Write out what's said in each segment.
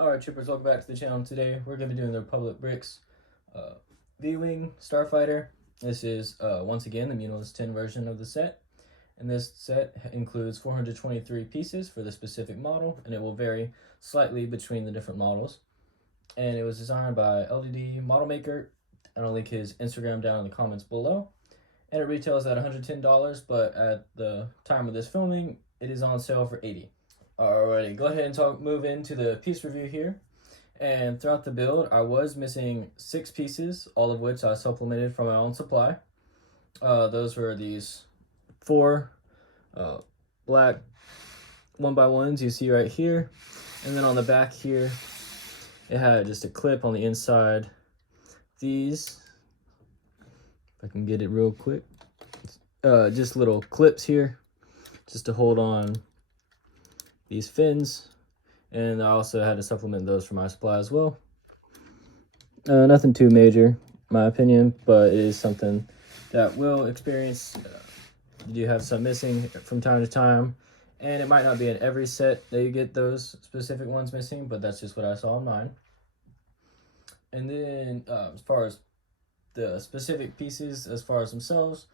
Alright, troopers, welcome back to the channel. Today we're going to be doing the Republic Bricks V-Wing Starfighter. This is once again the Munilist 10 version of the set, and this set includes 423 pieces for the specific model, and it will vary slightly between the different models. And it was designed by LDD Model Maker, and I'll link his Instagram down in the comments below. And it retails at $110, but at the time of this filming it is on sale for $80. Alrighty, go ahead and move into the piece review here. And throughout the build, I was missing 6 pieces, all of which I supplemented from my own supply. Those were these 4 black 1x1s you see right here. And then on the back here, it had just a clip on the inside. These, if I can get it real quick, just little clips here, just to hold on these fins, and I also had to supplement those for my supply as well. Nothing too major, in my opinion, but it is something that will experience. You do have some missing from time to time, and it might not be in every set that you get those specific ones missing, but that's just what I saw in mine. And then as far as the specific pieces, as far as themselves,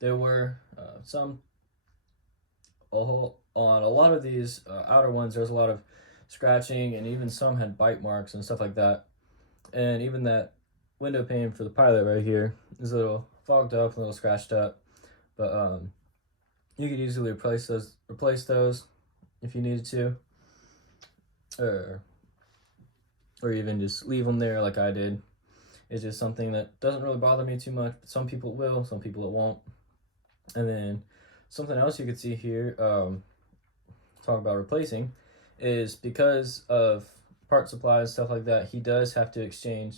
there were on a lot of these outer ones, there's a lot of scratching, and even some had bite marks and stuff like that. And even that window pane for the pilot right here is a little fogged up, a little scratched up. But you could easily replace those if you needed to, or even just leave them there like I did. It's just something that doesn't really bother me too much, but some people will, some people it won't. And then something else you could see here, talk about replacing, is because of part supply and stuff like that, he does have to exchange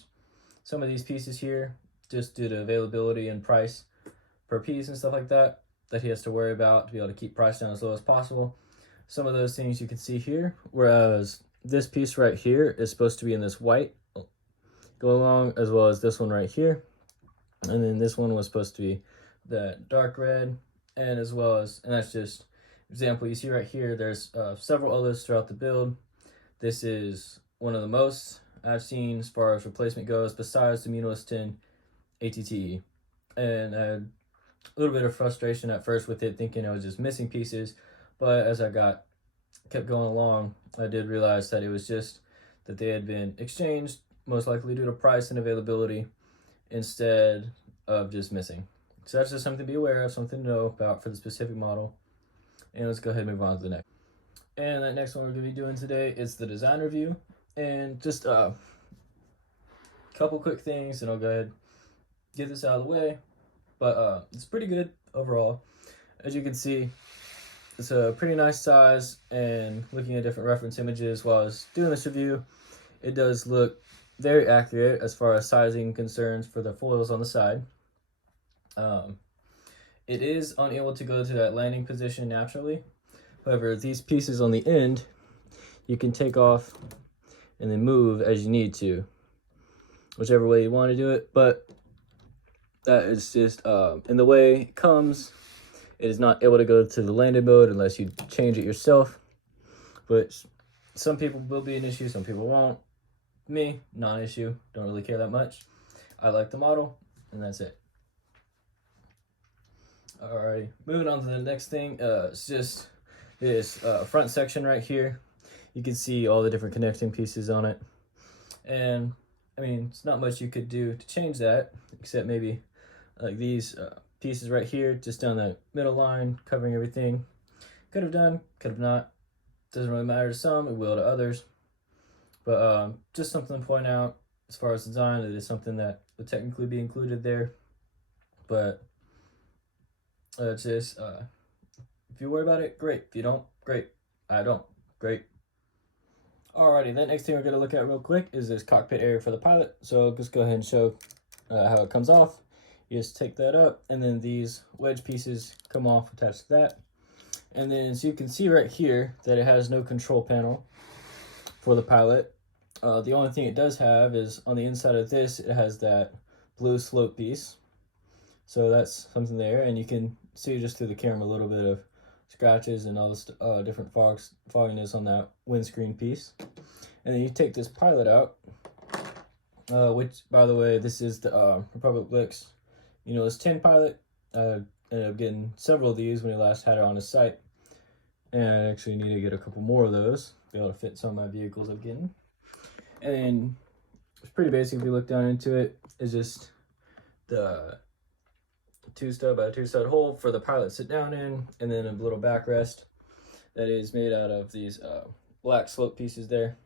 some of these pieces here just due to availability and price per piece and stuff like that he has to worry about to be able to keep price down as low as possible. Some of those things you can see here, whereas this piece right here is supposed to be in this white go along, as well as this one right here, and then this one was supposed to be that dark red, and as well as, and that's just example you see right here. There's several others throughout the build. This is one of the most I've seen as far as replacement goes, besides the Munilist 10 ATTE. And I had a little bit of frustration at first with it, thinking I was just missing pieces, but as I kept going along, I did realize that it was just that they had been exchanged, most likely due to price and availability, instead of just missing. So that's just something to be aware of, something to know about for the specific model. And let's go ahead and move on to the next. And that next one we're going to be doing today is the design review. And just a couple quick things, and I'll go ahead and get this out of the way. But it's pretty good overall. As you can see, it's a pretty nice size, and looking at different reference images while I was doing this review, it does look very accurate as far as sizing concerns for the foils on the side. It is unable to go to that landing position naturally. However, these pieces on the end, you can take off and then move as you need to, whichever way you want to do it. But that is just, in the way it comes, it is not able to go to the landing mode unless you change it yourself, which some people will be an issue, some people won't. Me, non-issue, don't really care that much. I like the model, and that's it. Alrighty, moving on to the next thing. It's just this front section right here. You can see all the different connecting pieces on it, and I mean, it's not much you could do to change that, except maybe like these pieces right here, just down the middle line, covering everything. Could have done, could have not. Doesn't really matter to some, it will to others. But just something to point out as far as design. It is something that would technically be included there, but just if you worry about it, great. If you don't, great. I don't, great. Alrighty, the next thing we're going to look at real quick is this cockpit area for the pilot. So just go ahead and show how it comes off. You just take that up, and then these wedge pieces come off attached to that. And then, so you can see right here that it has no control panel for the pilot. The only thing it does have is on the inside of this, it has that blue slope piece. So that's something there, and you can see just through the camera a little bit of scratches and all this different fogginess on that windscreen piece. And then you take this pilot out, which, by the way, this is the Republic Blick's, this tin pilot. Ended up getting several of these when he last had it on his site. And I actually need to get a couple more of those to be able to fit some of my vehicles I'm getting. And then it's pretty basic if you look down into it. It's just the 2-stud by 2-stud hole for the pilot to sit down in, and then a little backrest that is made out of these black slope pieces there.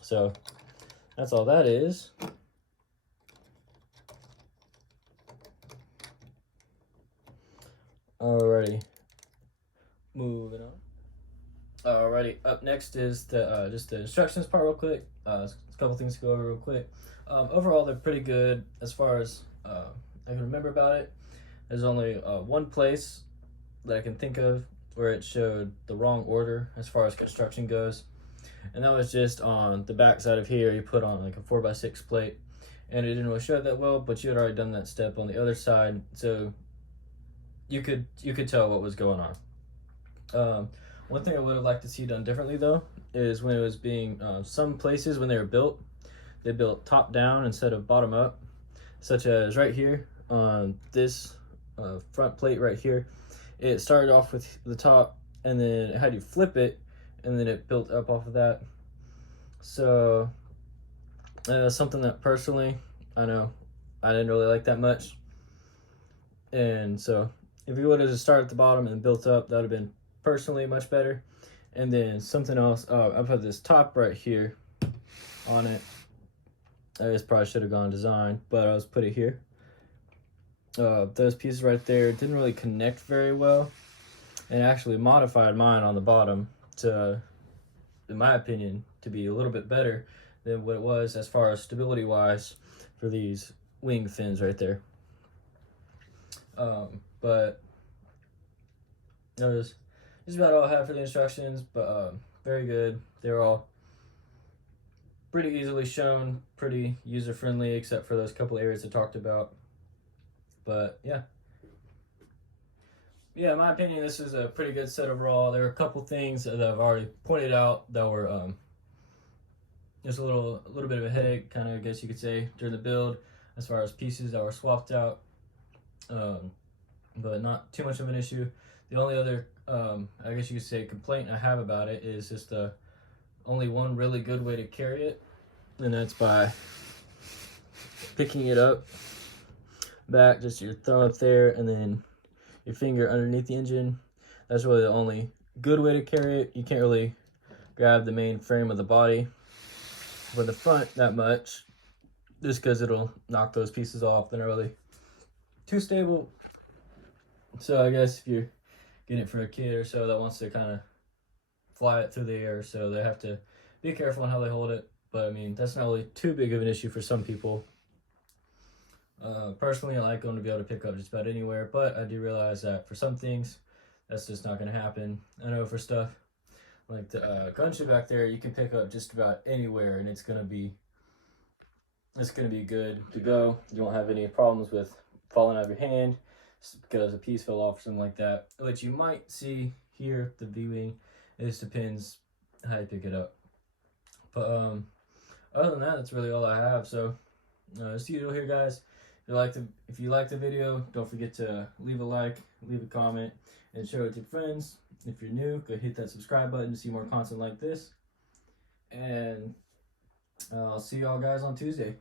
So that's all that is. Alrighty, moving on. Alrighty, up next is the just the instructions part real quick. A couple things to go over real quick. Overall, they're pretty good as far as I can remember about it. There's only one place that I can think of where it showed the wrong order as far as construction goes, and that was just on the back side of here. You put on like a 4x6 plate, and it didn't really show that well, but you had already done that step on the other side, so you could tell what was going on. One thing I would have liked to see done differently though is when it was being some places when they were built, they built top down instead of bottom up, such as right here on this front plate right here. It started off with the top, and then it had you flip it, and then it built up off of that. So something that personally I know I didn't really like that much, and so if you would have just started at the bottom and built up, that would have been personally much better. And then something else, I put this top right here on it. I just probably should have gone design, but I was put it here. Those pieces right there didn't really connect very well, and actually modified mine on the bottom to, in my opinion, to be a little bit better than what it was as far as stability wise for these wing fins right there. But that was just about all I have for the instructions, but very good. They're all pretty easily shown, pretty user-friendly, except for those couple areas I talked about. But yeah, in my opinion, this is a pretty good set overall. There are a couple things that I've already pointed out that were just a little bit of a headache, kind of, I guess you could say, during the build, as far as pieces that were swapped out, but not too much of an issue. The only other, I guess you could say, complaint I have about it is just only one really good way to carry it, and that's by picking it up back, just your thumb up there, and then your finger underneath the engine. That's really the only good way to carry it. You can't really grab the main frame of the body for the front that much, just because it'll knock those pieces off. They're not really too stable. So I guess if you're getting it for a kid or so that wants to kind of fly it through the air, so they have to be careful on how they hold it. But I mean, that's not really too big of an issue for some people. Personally, I like them to be able to pick up just about anywhere, but I do realize that for some things, that's just not going to happen. I know for stuff like the gunship back there, you can pick up just about anywhere, and it's gonna be good to go. You won't have any problems with falling out of your hand because a piece fell off or something like that, which you might see here at the V-wing. It just depends how you pick it up. But other than that, that's really all I have. So as usual here, guys, if you like the video, don't forget to leave a like, leave a comment, and share it with your friends. If you're new, go hit that subscribe button to see more content like this. And I'll see y'all guys on Tuesday.